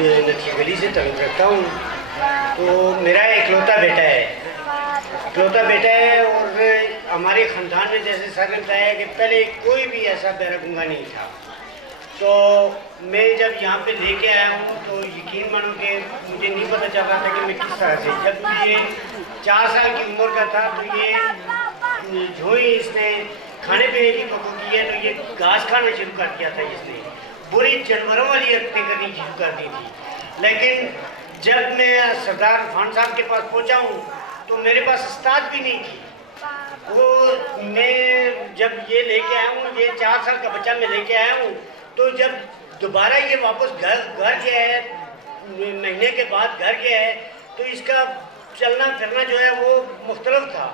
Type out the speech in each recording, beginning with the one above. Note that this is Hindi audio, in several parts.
नथी गली से तंग करता हूँ। तो मेरा इकलौता बेटा है और हमारे ख़ानदान में जैसे सर ने बताया कि पहले कोई भी ऐसा बैरागूंगा नहीं था। तो मैं जब यहाँ पे लेके आया हूँ तो यकीन मानो कि मुझे नहीं पता चल रहा था कि मैं किस तरह से, जब ये 4 साल की उम्र का था तो ये जो ही इसने खाने पीने की पकों की है तो ये घास खाना शुरू कर दिया था। इसने बुरी जानवरों वाली हरकतें करनी शुरू कर दी थी। लेकिन जब मैं सरदार खान साहब के पास पहुँचा हूँ तो मेरे पास उस्ताद भी नहीं थी। वो मैं जब ये लेके आया हूँ, ये 4 साल का बच्चा मैं लेके आया हूँ, तो जब दोबारा ये वापस घर गया है, महीने के बाद घर गया है, तो इसका चलना फिरना जो है वो मुख्तलिफ था।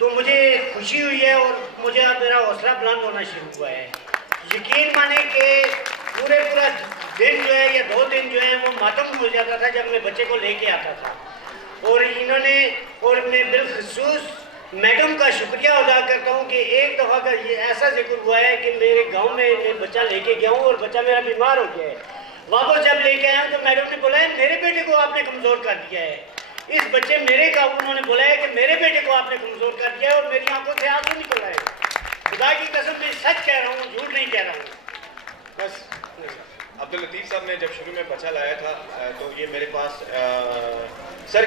तो मुझे खुशी हुई है और मुझे अब मेरा हौसला बुलंद होना शुरू हुआ है। यकीन माने कि पूरा दिन जो है या 2 दिन जो है वो मातम हो जाता था जब मैं बच्चे को लेके आता था। और इन्होंने, और मैं बिलखसूस मैडम का शुक्रिया अदा करता हूँ कि एक दफ़ा का ये ऐसा जिक्र हुआ है कि मेरे गांव में मैं बच्चा लेके गया हूँ और बच्चा मेरा बीमार हो गया है। वापस जब लेके आया हूँ तो मैडम ने बोला है मेरे बेटे को आपने कमज़ोर कर दिया है। इस बच्चे मेरे का उन्होंने बोला है कि मेरे बेटे को आपने कमज़ोर कर दिया है और मेरी आंखों से आंसू निकल रहा है। खुदा की कसम मैं सच कह रहा हूँ, झूठ नहीं कह रहा हूँ। बस अब्दुल लतीफ़ साहब ने जब शुरू में बच्चा लाया था तो ये मेरे पास सर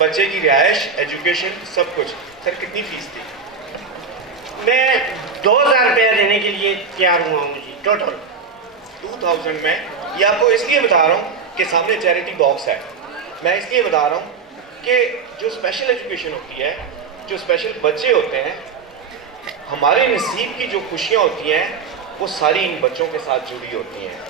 बच्चे की रिहाइश, एजुकेशन, सब कुछ, सर कितनी फ़ीस थी? मैं 2000 रुपया देने के लिए तैयार हुआ हूँ जी, टोटल 2000 में। ये आपको इसलिए बता रहा हूँ कि सामने चैरिटी बॉक्स है। मैं इसलिए बता रहा हूँ कि जो स्पेशल एजुकेशन होती है, जो स्पेशल बच्चे होते हैं, हमारे नसीब की जो खुशियाँ होती हैं वो सारी इन बच्चों के साथ जुड़ी होती हैं।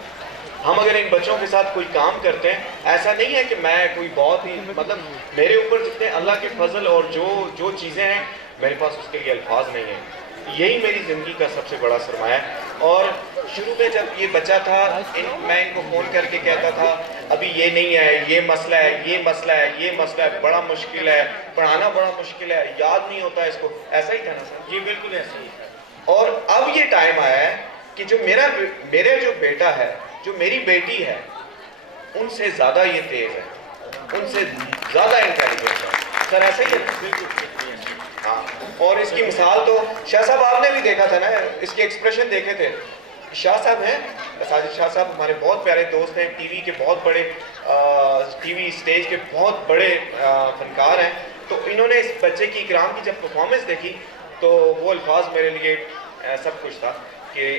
हम अगर इन बच्चों के साथ कोई काम करते हैं, ऐसा नहीं है कि मैं कोई बहुत ही मतलब मेरे ऊपर जितने अल्लाह के फजल और जो चीज़ें हैं मेरे पास उसके लिए अल्फाज नहीं हैं। यही मेरी ज़िंदगी का सबसे बड़ा सरमाया है। और शुरू में जब ये बच्चा था मैं इनको फ़ोन करके कहता था अभी ये नहीं है, ये मसला है, ये मसला है, ये मसला है, बड़ा मुश्किल है, पढ़ाना बड़ा मुश्किल है, याद नहीं होता इसको। ऐसा ही था ना सर? जी बिल्कुल ऐसा ही था। और अब ये टाइम आया है कि जो मेरे जो बेटा है, जो मेरी बेटी है, उनसे ज़्यादा ये तेज़ है, उनसे ज़्यादा इंटेलिजेंट है। सर ऐसे ही है? बिल्कुल। हाँ, और इसकी मिसाल तो शाह साहब आपने भी देखा था ना, इसके एक्सप्रेशन देखे थे। शाह साहब हैं, साजिद शाह साहब हमारे बहुत प्यारे दोस्त हैं, टीवी के बहुत बड़े टीवी स्टेज के बहुत बड़े फनकार हैं। तो इन्होंने इस बच्चे की इकराम की जब परफॉर्मेंस देखी तो वो अल्फाज मेरे लिए सब कुछ था कि